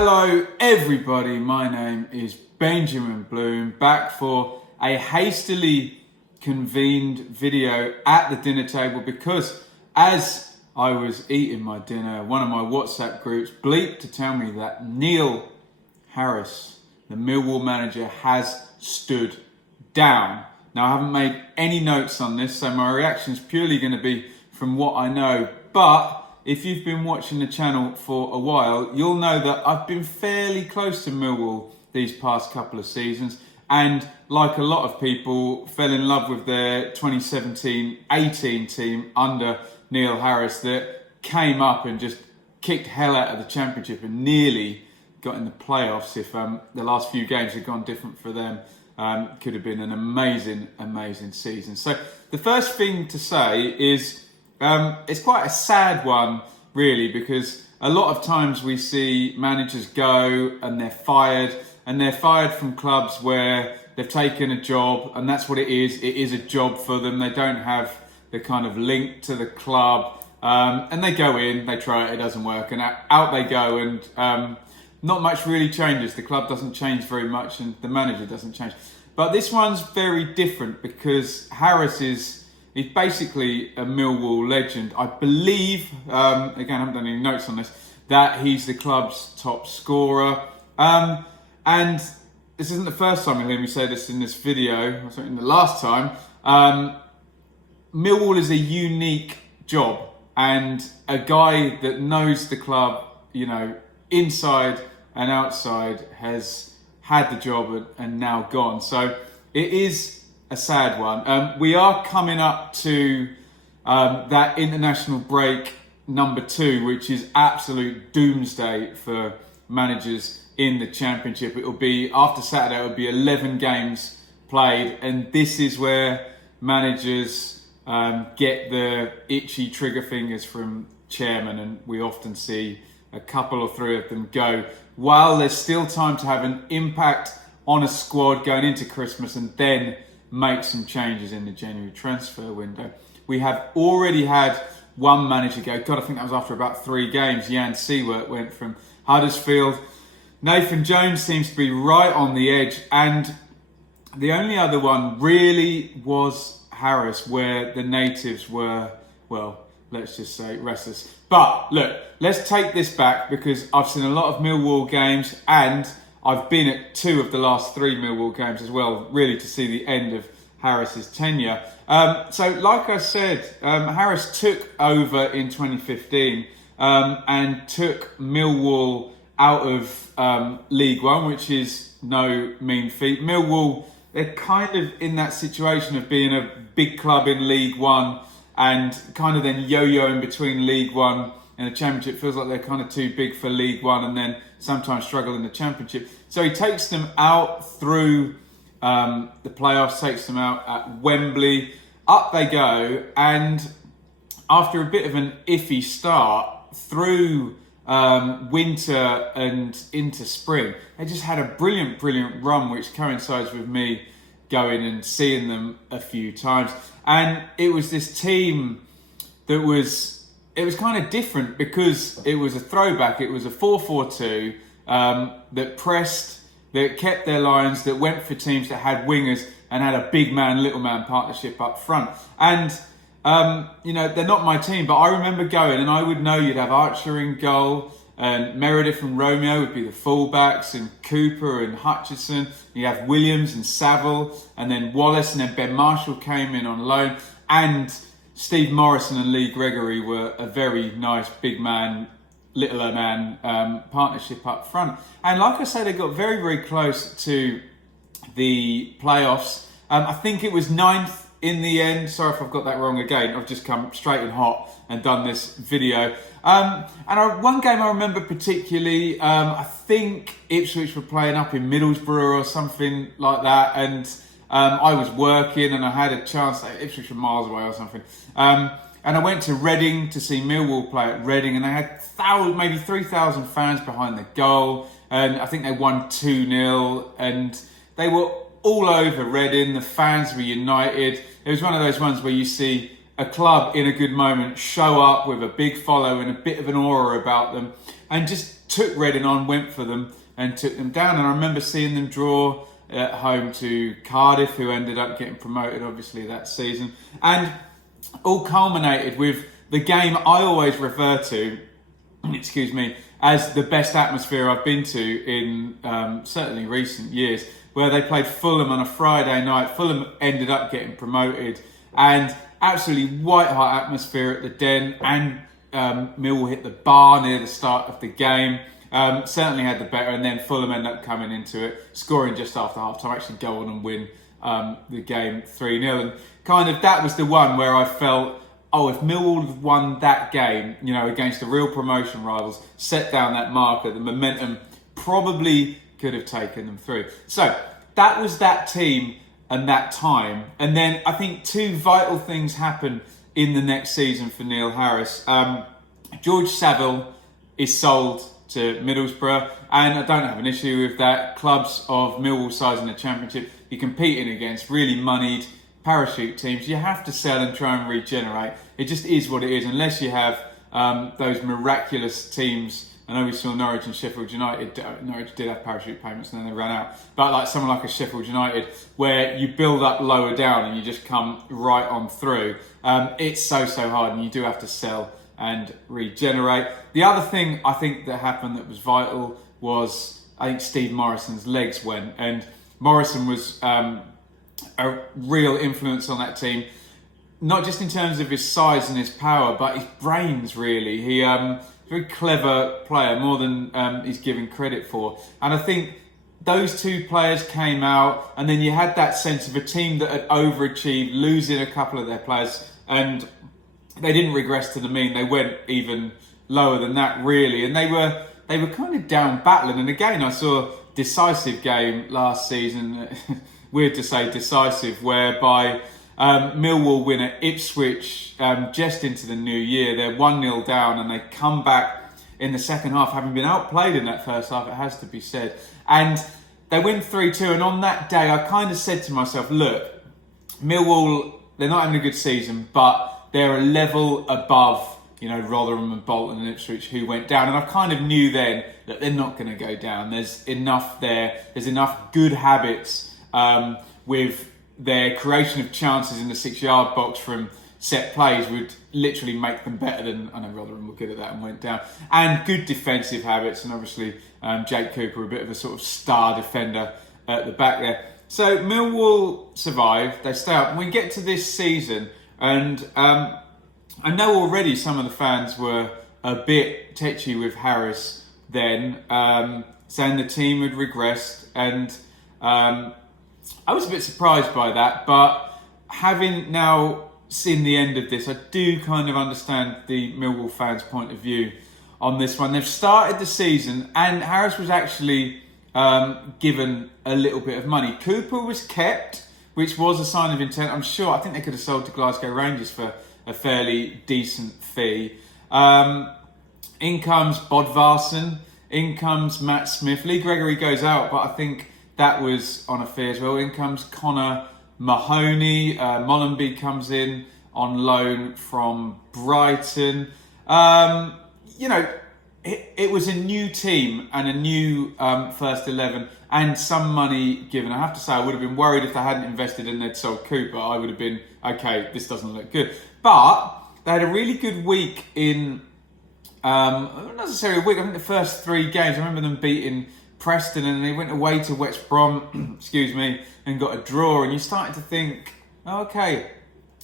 Hello everybody, my name is Benjamin Bloom, back for a hastily convened video at the dinner table because as I was eating my dinner, one of my WhatsApp groups bleeped to tell me that Neil Harris, the Millwall manager, has stood down. Now I haven't made any notes on this, so my reaction is purely going to be from what I know, but if you've been watching the channel for a while, you'll know that I've been fairly close to Millwall these past couple of seasons, and like a lot of people, fell in love with their 2017-18 team under Neil Harris that came up and just kicked hell out of the Championship and nearly got in the playoffs. If the last few games had gone different for them, could have been an amazing season. So the first thing to say is it's quite a sad one, really, because a lot of times we see managers go and they're fired from clubs where they've taken a job, and that's what it is. It is a job for them. They don't have the kind of link to the club, and they go in, they try it, it doesn't work, and out they go, and not much really changes. The club doesn't change very much, and the manager doesn't change. But this one's very different because Harris he's basically a Millwall legend. I believe, again, I haven't done any notes on this, that he's the club's top scorer. And this isn't the first time you'll hear me say this in this video, or certainly the last time. Millwall is a unique job, and a guy that knows the club, inside and outside, has had the job and now gone. So it is a sad one. We are coming up to that international break number 2, which is absolute doomsday for managers in the Championship. It will be, after Saturday, it will be 11 games played, and this is where managers get the itchy trigger fingers from chairman, and we often see a couple or three of them go while there's still time to have an impact on a squad going into Christmas and then make some changes in the January transfer window. We have already had one manager go. God, I think that was after about 3 games. Jan Siewert went from Huddersfield. Nathan Jones seems to be right on the edge. And the only other one really was Harris, where the natives were, well, let's just say restless. But look, let's take this back because I've seen a lot of Millwall games and I've been at 2 of the last 3 Millwall games as well, really to see the end of Harris's tenure. So like I said, Harris took over in 2015 and took Millwall out of League One, which is no mean feat. Millwall, they're kind of in that situation of being a big club in League One and kind of then yo-yoing between League One and the Championship. Feels like they're kind of too big for League One and then sometimes struggle in the Championship. So he takes them out through the playoffs, takes them out at Wembley. Up they go, and after a bit of an iffy start through winter and into spring, they just had a brilliant run, which coincides with me going and seeing them a few times. And it was this team that was kind of different because it was a throwback. It was a 4-4-2 that pressed, that kept their lines, that went for teams that had wingers and had a big man, little man partnership up front. And, they're not my team, but I remember going and I would know you'd have Archer in goal and Meredith and Romeo would be the fullbacks and Cooper and Hutchison. You have Williams and Saville and then Wallace, and then Ben Marshall came in on loan, and Steve Morrison and Lee Gregory were a very nice big man, littler man partnership up front. And like I say, they got very close to the playoffs. I think it was 9th in the end. Sorry if I've got that wrong again. I've just come straight and hot and done this video. One game I remember particularly, I think Ipswich were playing up in Middlesbrough or something like that, and I was working and I had a chance. Ipswich were miles away or something. And I went to Reading to see Millwall play at Reading, and they had maybe 3,000 fans behind the goal, and I think they won 2-0, and they were all over Reading. The fans were united. It was one of those ones where you see a club in a good moment show up with a big follow and a bit of an aura about them. and just took Reading on, went for them and took them down. And I remember seeing them draw at home to Cardiff, who ended up getting promoted obviously that season, and all culminated with the game I always refer to, excuse me, as the best atmosphere I've been to in certainly recent years, where they played Fulham on a Friday night. Fulham ended up getting promoted, and absolutely white hot atmosphere at the Den, and Millwall hit the bar near the start of the game. Certainly had the better, and then Fulham ended up coming into it, scoring just after half time, actually go on and win the game 3-0. And kind of that was the one where I felt, oh, if Millwall had won that game, you know, against the real promotion rivals, set down that marker, the momentum probably could have taken them through. So that was that team and that time. And then I think two vital things happened in the next season for Neil Harris. George Saville is sold to Middlesbrough, and I don't have an issue with that. Clubs of Millwall size in the Championship, you're competing against really moneyed parachute teams. You have to sell and try and regenerate. It just is what it is, unless you have those miraculous teams. I know we saw Norwich and Sheffield United. Norwich did have parachute payments and then they ran out. But like someone like a Sheffield United, where you build up lower down and you just come right on through, it's so hard, and you do have to sell and regenerate. The other thing I think that happened that was vital was, I think Steve Morrison's legs went, and Morrison was a real influence on that team, not just in terms of his size and his power, but his brains really. He very clever player, more than he's given credit for. And I think those two players came out, and then you had that sense of a team that had overachieved, losing a couple of their players, and they didn't regress to the mean. They went even lower than that, really. And they were kind of down battling. And again, I saw a decisive game last season, weird to say decisive, whereby Millwall win at Ipswich just into the new year. They're 1-0 down, and they come back in the second half, having been outplayed in that first half, it has to be said. And they win 3-2. And on that day, I kind of said to myself, look, Millwall, they're not having a good season, but they're a level above, you know, Rotherham and Bolton and Ipswich, who went down. And I kind of knew then that they're not going to go down. There's enough there. There's enough good habits with their creation of chances in the 6-yard box from set plays would literally make them better than, I know Rotherham were good at that and went down. And good defensive habits. And obviously Jake Cooper, a bit of a sort of star defender at the back there. So Millwall survive. They stay up. And we get to this season, and I know already some of the fans were a bit tetchy with Harris then, saying the team had regressed, and I was a bit surprised by that, but having now seen the end of this, I do kind of understand the Millwall fans' point of view on this one. They've started the season, and Harris was actually given a little bit of money. Cooper was kept, which was a sign of intent. I'm sure, I think they could have sold to Glasgow Rangers for a fairly decent fee. In comes Bodvarsson, in comes Matt Smith. Lee Gregory goes out, but I think that was on a fee as well. In comes Connor Mahoney. Mollenby comes in on loan from Brighton. You know, it was a new team and a new first 11 and some money given. I have to say, I would have been worried if they hadn't invested and they'd sold Cooper. I would have been, okay, this doesn't look good. But they had a really good week in, not necessarily a week, I think the first 3 games. I remember them beating Preston, and they went away to West Brom, excuse me, and got a draw. And you started to think, okay,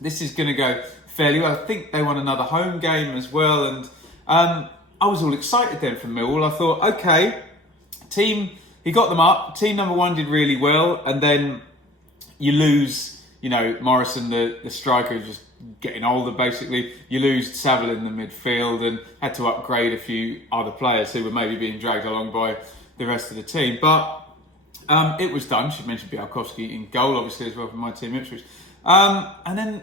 this is going to go fairly well. I think they won another home game as well. And I was all excited then for Millwall. I thought, okay, team, he got them up. Team number 1 did really well. And then you lose, you know, Morrison, the striker, just getting older basically. You lose Saville in the midfield and had to upgrade a few other players who were maybe being dragged along by the rest of the team. But it was done. Should mention Bialkowski in goal, obviously, as well for my team, Ipswich. And then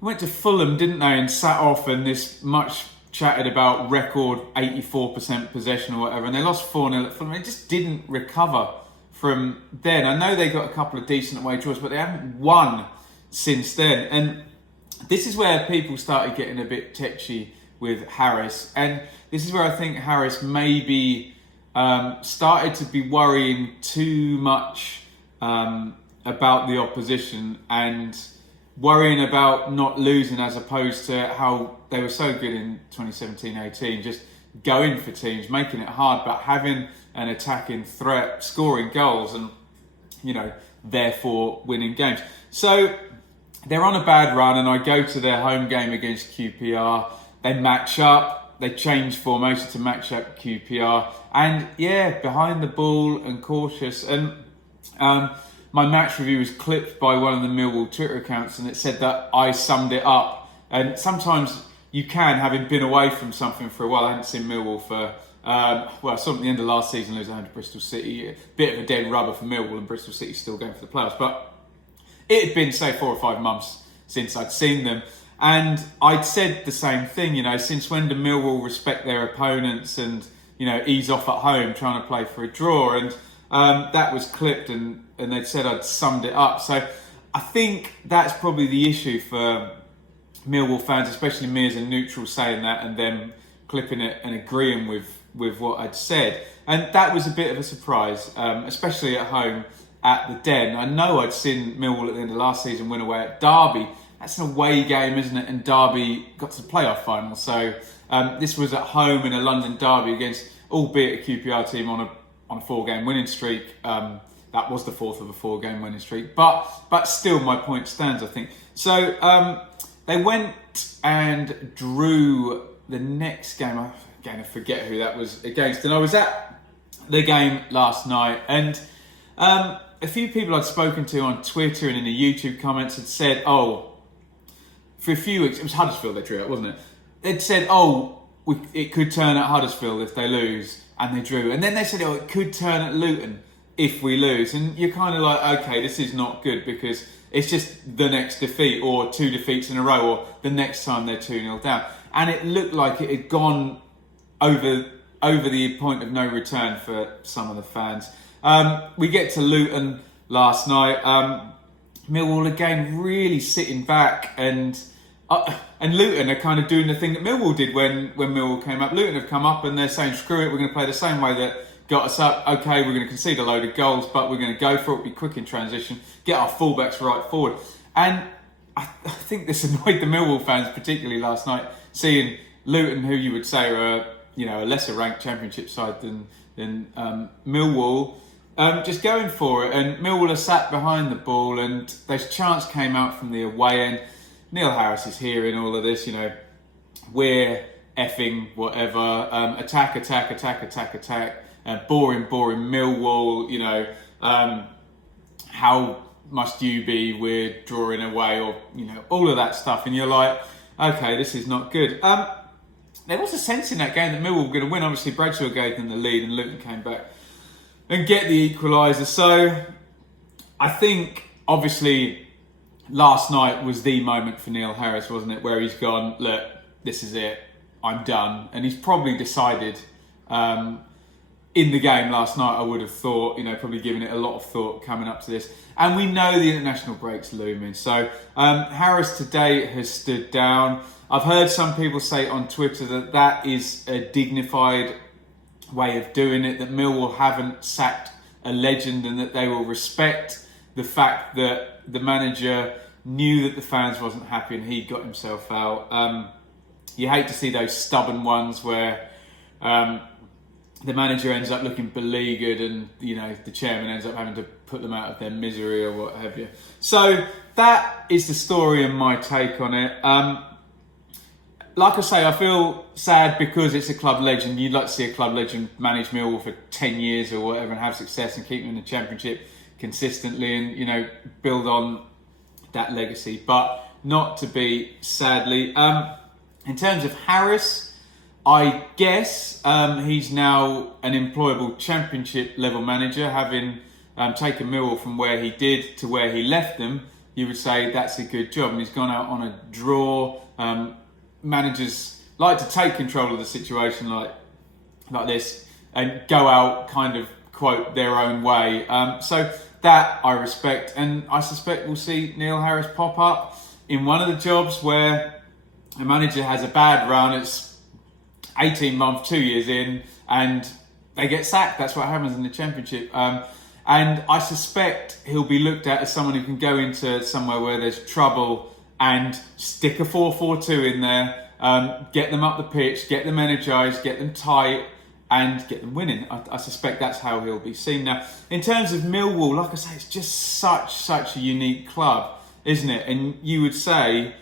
went to Fulham, didn't they, and sat off, and this much chatted about record 84% possession or whatever, and they lost 4-0 at Fulham. They just didn't recover from then. I know they got a couple of decent away draws, but they haven't won since then. And this is where people started getting a bit tetchy with Harris. And this is where I think Harris maybe started to be worrying too much about the opposition and worrying about not losing, as opposed to how they were so good in 2017-18, just going for teams, making it hard, but having an attacking threat, scoring goals, and therefore winning games. So they're on a bad run, and I go to their home game against QPR. They match up, they change formation to match up QPR, and behind the ball and cautious. And my match review was clipped by one of the Millwall Twitter accounts, and it said that I summed it up. And sometimes you can, having been away from something for a while. I hadn't seen Millwall for, I saw them at the end of last season lose home to Bristol City. A bit of a dead rubber for Millwall, and Bristol City still going for the playoffs. But it had been, say, 4 or 5 months since I'd seen them. And I'd said the same thing, since when do Millwall respect their opponents and, ease off at home trying to play for a draw? And that was clipped, and they'd said I'd summed it up. So I think that's probably the issue for Millwall fans, especially me as a neutral saying that and them clipping it and agreeing with what I'd said. And that was a bit of a surprise, especially at home at the Den. I know I'd seen Millwall at the end of last season win away at Derby. That's an away game, isn't it? And Derby got to the playoff final. So this was at home in a London derby against, albeit a QPR team on a 4-game winning streak. That was the 4th of a 4-game winning streak. But still, my point stands, I think. So they went and drew the next game. Again, I forget who that was against. And I was at the game last night, and a few people I'd spoken to on Twitter and in the YouTube comments had said, for a few weeks, it was Huddersfield they drew at, wasn't it? They'd said, it could turn at Huddersfield if they lose, and they drew. And then they said, it could turn at Luton if we lose. And you're kind of like, okay, this is not good, because it's just the next defeat, or 2 defeats in a row, or the next time they're 2-0 down. And it looked like it had gone over the point of no return for some of the fans. We get to Luton last night. Millwall again really sitting back, and Luton are kind of doing the thing that Millwall did when Millwall came up. Luton have come up and they're saying, screw it, we're going to play the same way that got us up. Okay, we're going to concede a load of goals, but we're going to go for it, be quick in transition, get our fullbacks right forward. And I think this annoyed the Millwall fans, particularly last night, seeing Luton, who you would say are a lesser ranked Championship side than Millwall, just going for it. And Millwall are sat behind the ball, and those chants came out from the away end. Neil Harris is hearing all of this, we're effing whatever, attack, boring Millwall, how must you be, we're drawing away, or, all of that stuff. And you're like, okay, this is not good. There was a sense in that game that Millwall were going to win. Obviously, Bradshaw gave them the lead and Luton came back and get the equaliser. So I think, obviously, last night was the moment for Neil Harris, wasn't it? Where he's gone, look, this is it, I'm done. And he's probably decided in the game last night, I would have thought, probably given it a lot of thought coming up to this. And we know the international break's looming. So Harris today has stood down. I've heard some people say on Twitter that is a dignified way of doing it, that Millwall haven't sacked a legend and that they will respect the fact that the manager knew that the fans wasn't happy and he got himself out. You hate to see those stubborn ones where the manager ends up looking beleaguered and the chairman ends up having to put them out of their misery or what have you. So that is the story and my take on it. Like I say, I feel sad because it's a club legend. You'd like to see a club legend manage Millwall for 10 years or whatever and have success and keep them in the Championship consistently and, build on that legacy. But not to be, sadly. In terms of Harris, I guess he's now an employable Championship level manager, having taken Millwall from where he did to where he left them. You would say that's a good job. And he's gone out on a draw. Managers like to take control of the situation like this and go out kind of, quote, their own way. So that I respect, and I suspect we'll see Neil Harris pop up in one of the jobs where a manager has a bad run, it's 18 months, 2 years in, and they get sacked. That's what happens in the Championship. And I suspect he'll be looked at as someone who can go into somewhere where there's trouble and stick a 4-4-2 in there, get them up the pitch, get them energised, get them tight, and get them winning. I suspect that's how he'll be seen. Now, in terms of Millwall, like I say, it's just such a unique club, isn't it? And you would say,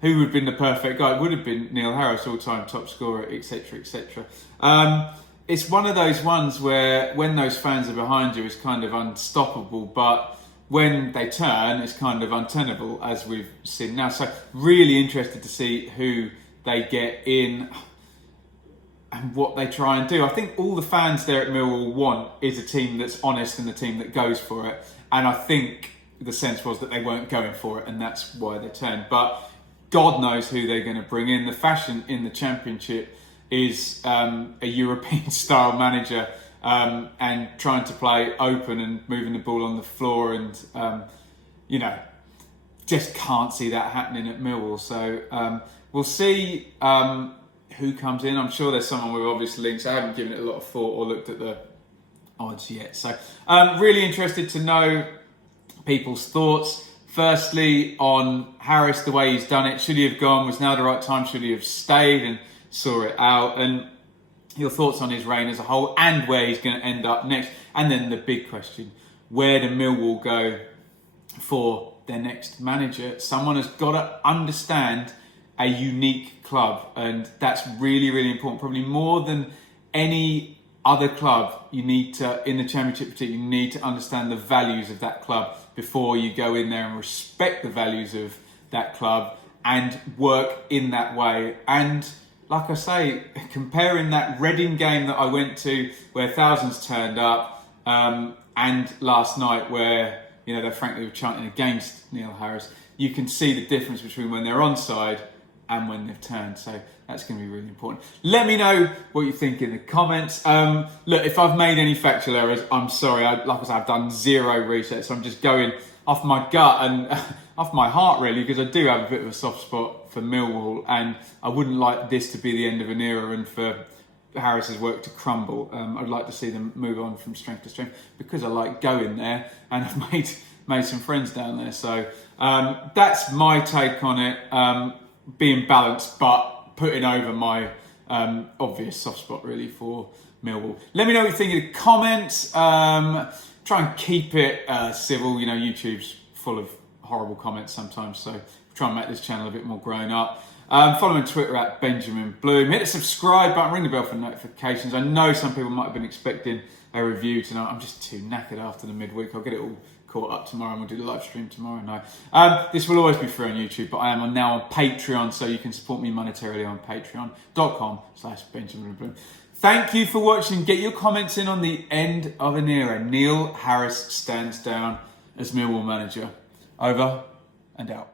who would have been the perfect guy? It would have been Neil Harris, all-time top scorer, etc., etc. It's one of those ones where when those fans are behind you, it's kind of unstoppable, but when they turn, it's kind of untenable, as we've seen now. So really interested to see who they get in and what they try and do. I think all the fans there at Millwall want is a team that's honest and a team that goes for it. And I think the sense was that they weren't going for it, and that's why they turned. But God knows who they're going to bring in. The fashion in the Championship is a European-style manager and trying to play open and moving the ball on the floor, and just can't see that happening at Millwall. So we'll see who comes in. I'm sure there's someone with obvious links. I haven't given it a lot of thought or looked at the odds yet. So really interested to know people's thoughts. Firstly, on Harris, the way he's done it. Should he have gone? Was now the right time? Should he have stayed and saw it out? And your thoughts on his reign as a whole and where he's going to end up next. And then the big question, where do Millwall go for their next manager? Someone has got to understand a unique club, and that's really, really important. Probably more than any other club, you need to, in the Championship particularly, you need to understand the values of that club before you go in there and respect the values of that club and work in that way. And like I say, comparing that Reading game that I went to where thousands turned up and last night where they frankly were chanting against Neil Harris, you can see the difference between when they're onside and when they've turned. So that's going to be really important. Let me know what you think in the comments. Look, if I've made any factual errors, I'm sorry. Like I said, I've done zero research, so I'm just going off my gut and off my heart, really, because I do have a bit of a soft spot for Millwall, and I wouldn't like this to be the end of an era and for Harris's work to crumble. I'd like to see them move on from strength to strength, because I like going there and I've made some friends down there. So that's my take on it. Being balanced, but putting over my obvious soft spot, really, for Millwall. Let me know what you think in the comments. Try and keep it civil. YouTube's full of horrible comments sometimes, so try and make this channel a bit more grown up. Follow me on Twitter at Benjamin Bloom. Hit the subscribe button, ring the bell for notifications. I know some people might have been expecting a review tonight. I'm just too knackered after the midweek. I'll get it all caught up tomorrow, and we'll do the live stream tomorrow night. This will always be free on YouTube, but I am now on Patreon, so you can support me monetarily on patreon.com/Benjamin Bloom. Thank you for watching. Get your comments in on the end of an era. Neil Harris stands down as Millwall manager. Over and out.